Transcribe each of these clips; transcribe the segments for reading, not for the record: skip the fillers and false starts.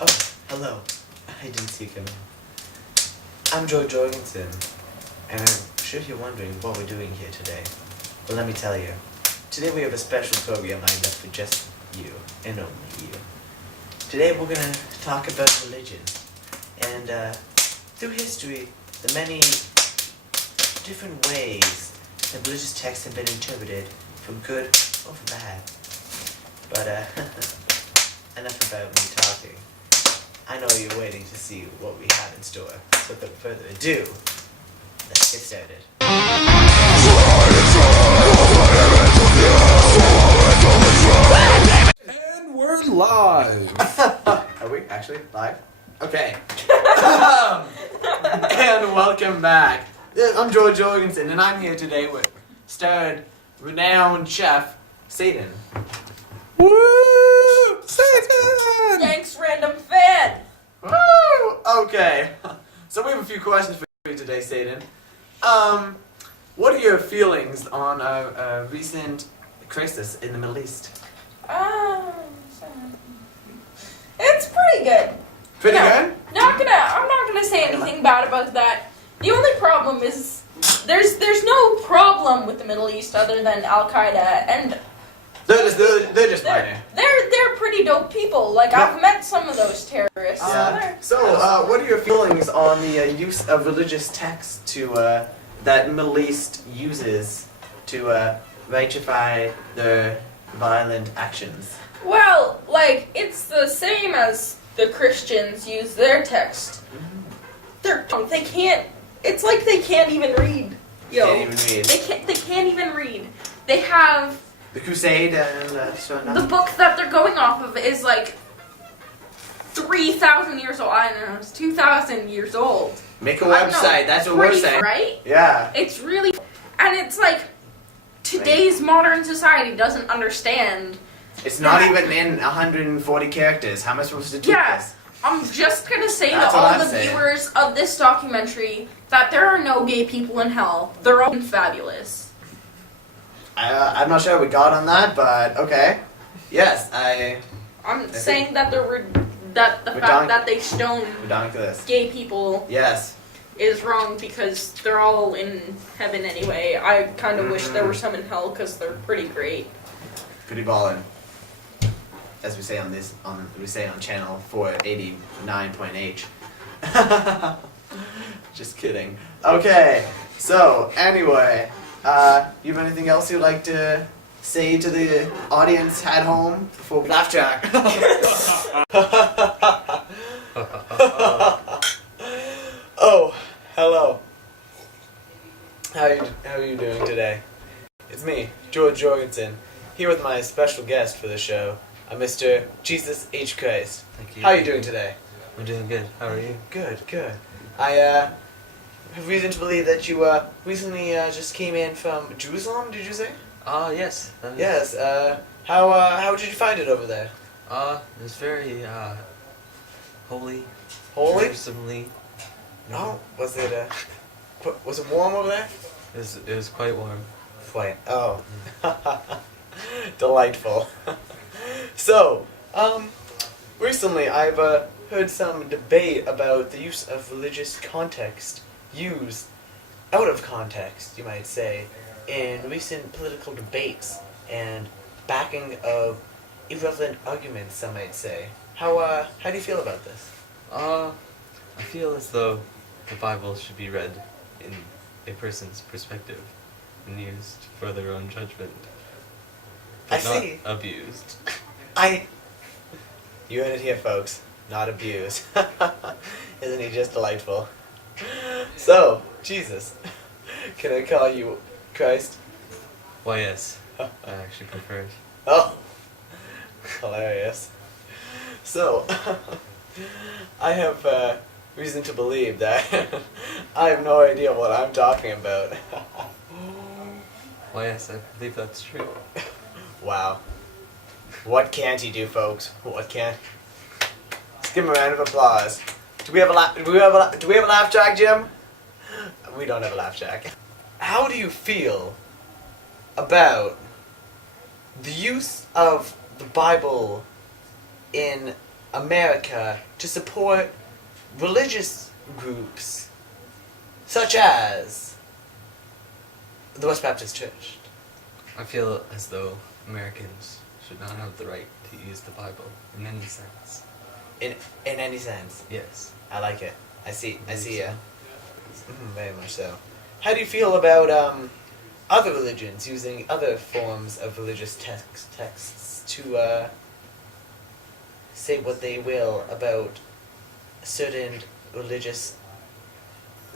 Oh, hello. I didn't see you come in. I'm Joe Jorgensen, and I'm sure you're wondering what we're doing here today. Well, let me tell you. Today we have a special program lined up for just you, and only you. Today we're going to talk about religion, and through history, the many different ways that religious texts have been interpreted, from good or from bad. But, enough about me talking. I know you're waiting to see what we have in store, so without further ado, let's get started. And we're live! Are we actually live? Okay. And welcome back. I'm George Jorgensen, and I'm here today with starred, renowned chef, Satan. Woo! Satan! Thanks, random fan! Woo! Okay. So we have a few questions for you today, Satan. What are your feelings on a recent crisis in the Middle East? It's pretty good. Pretty No, good? I'm not gonna say anything bad about that. The only problem is there's no problem with the Middle East other than Al Qaeda, and They're just minor. they're pretty dope people. Like I've met some of those terrorists. Yeah. So, what are your feelings on the use of religious texts to that Middle East uses to rectify their violent actions? Well, like it's the same as the Christians use their text. They can't. It's like they can't even read. Yo, Can't even read. They can't even read. They have The Crusade and so on. the book that they're going off of is like 3,000 years old. I don't know, it's 2,000 years old. Make a I don't know, website. That's what we're pretty, saying. right? Yeah. It's really, and it's like today's modern society doesn't understand. It's not even in 140 characters. How am I supposed to do Yeah. this? I'm just gonna say That's to what all I'm the saying. viewers of this documentary that there are no gay people in hell. They're all fabulous. I'm not sure we got on that, but okay. Yes, I'm think- saying that We're fact done. that they stone we're down to this. gay people Yes. is wrong because they're all in heaven anyway. I kind of wish there were some in hell because they're pretty great. Pretty ballin'. As we say on channel 489.h. Just kidding. Okay. So anyway, you have anything else you'd like to say to the audience at home before we laugh track? Oh, hello. How are you doing today? It's me, George Jorgensen, here with my special guest for the show, Mr. Jesus H. Christ. Thank you. How are you doing today? I'm doing good. How are you? Good, good. I have reason to believe that you recently just came in from Jerusalem. Did you say? Yes. Yes. How did you find it over there? It was very holy. Holy? Jerusalem-y. No. Was it warm over there? It was quite warm. Quite. Oh. Delightful. So, recently I've heard some debate about the use of religious context used out of context, you might say, in recent political debates and backing of irrelevant arguments, some might say. How do you feel about this? I feel as though the Bible should be read in a person's perspective and used for their own judgment. I But not see. abused. You heard it here, folks. Not abused. Isn't he just delightful? So, Jesus, can I call you Christ? Why, yes. I actually prefer it. Oh, hilarious. So, I have reason to believe that I have no idea what I'm talking about. Why, yes, I believe that's true. Wow. What can't he do, folks? What can't? Let's give him a round of applause. Do we have a laugh track, Jim? We don't have a laugh track. How do you feel about the use of the Bible in America to support religious groups such as the West Baptist Church. I feel as though Americans should not have the right to use the Bible in any sense. In any sense. Yes. I like it. I see. so. Very much so. How do you feel about other religions using other forms of religious texts to say what they will about certain religious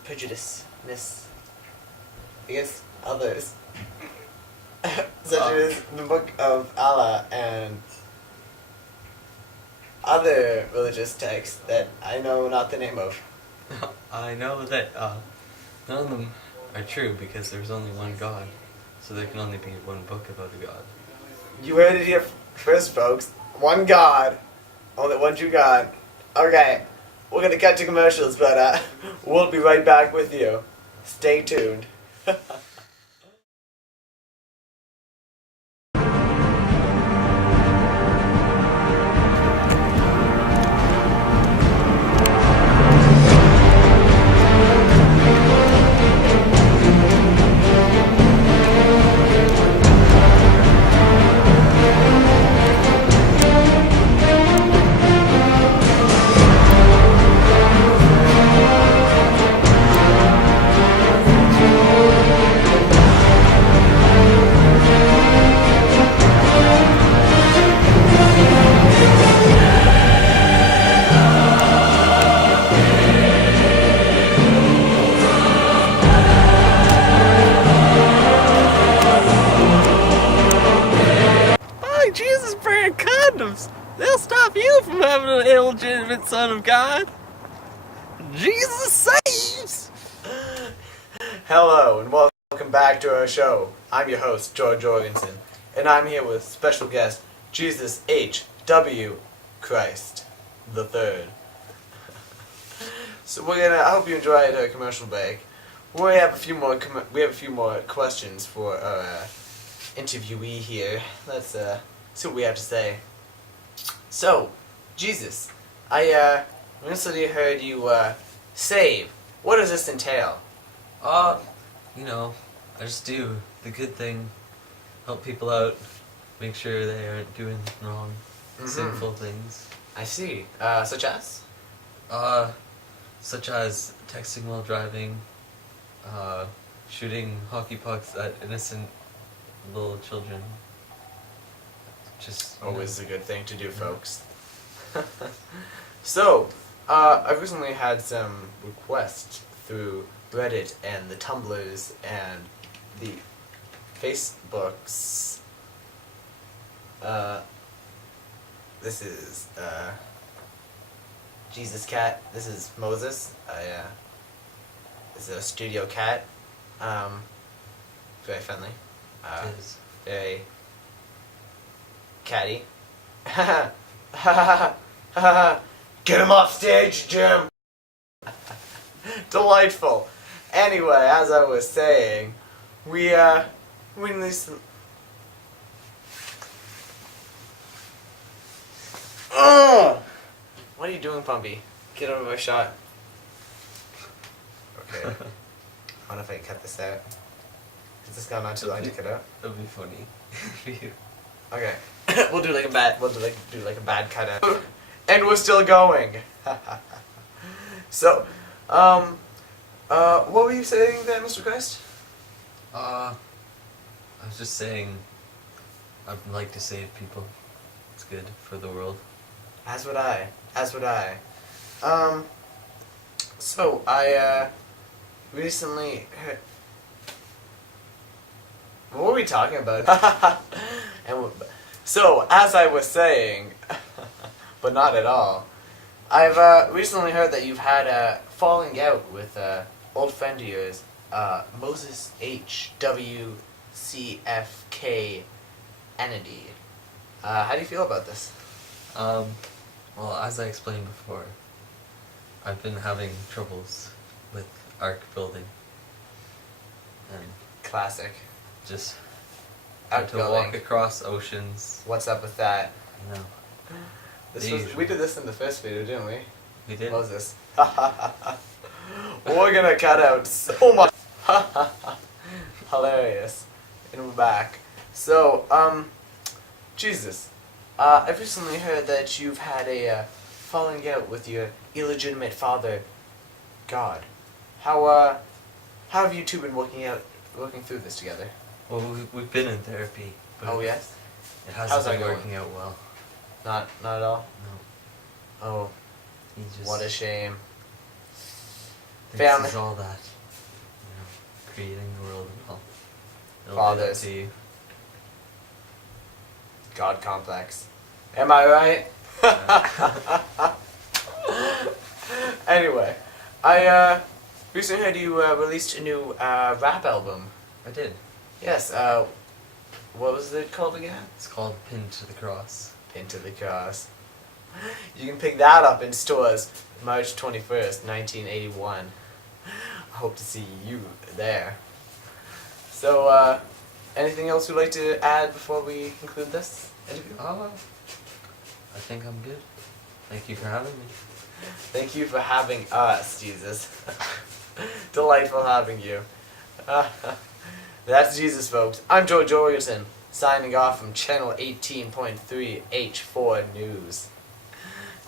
prejudiceness against others, such as the Book of Allah and other religious texts that I know not the name of. I know that none of them are true because there's only one God, so there can only be one book about a God. You heard it here first, folks. One God. Only one true God. Okay, we're gonna cut to commercials, but we'll be right back with you. Stay tuned. By Jesus brand condoms! They'll stop you from having an illegitimate son of God! Jesus saves! Hello and welcome back to our show. I'm your host, George Jorgensen, and I'm here with special guest Jesus H. W. Christ the Third. So I hope you enjoyed our commercial break. We have a few more questions for our interviewee here. Let's see what we have to say. So, Jesus, I recently heard you save. What does this entail? You know, I just do the good thing, help people out, make sure they aren't doing wrong, sinful things. I see. Such as? Such as texting while driving, shooting hockey pucks at innocent little children. Just Always a good thing to do, folks. So, I've recently had some requests through Reddit and the Tumblrs and the Facebooks. This is Jesus Cat. This is Moses. This is a studio cat. Very friendly. It is. Very catty. Get him off stage, Jim! Delightful. Anyway, as I was saying, we need some... What are you doing, Pumpy? Get out of my shot. Okay. I wonder if I can cut this out. Has this gone on too long to cut out? That'll be funny for you. Okay. we'll do like a bad cutout. And we're still going. So, what were you saying there, Mr. Christ? I was just saying, I'd like to save people. It's good for the world. As would I. So I recently heard... What were we talking about? So, as I was saying, but not at all, I've recently heard that you've had a falling out with old friend of yours, Moses H. W. C. F. K. Kennedy. How do you feel about this? Well, as I explained before, I've been having troubles with ark building. And Classic. just Ark to building. walk across oceans, What's up with that? you know. We did this in the first video, didn't we? We did. What was this? We're gonna cut out so much. Hilarious. And we're back. So, Jesus. I've recently heard that you've had a falling out with your illegitimate father, God. How have you two been working through this together? Well, we've been in therapy. But Oh yes? It How's hasn't that been going? working out well. Not at all? No. Oh, He just what a shame. thinks Family. he's all that. Creating the world and all. It'll lead up Fathers. to you. God complex. Am I right? Anyway, I recently heard you released a new rap album. I did. Yes, what was it called again? It's called Pinned to the Cross. Into the Cross. You can pick that up in stores March 21st, 1981. I hope to see you there. So, anything else you'd like to add before we conclude this interview? Oh, I think I'm good. Thank you for having me. Thank you for having us, Jesus. Delightful having you. That's Jesus, folks. I'm Joe Jorgensen, signing off from Channel 18.3 H4 News.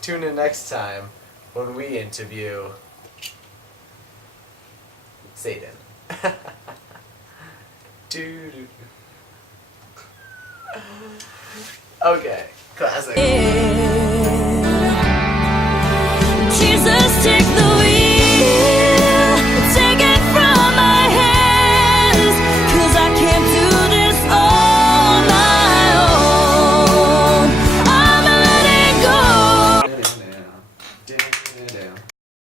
Tune in next time when we interview Satan. Doo-doo. Okay, classic.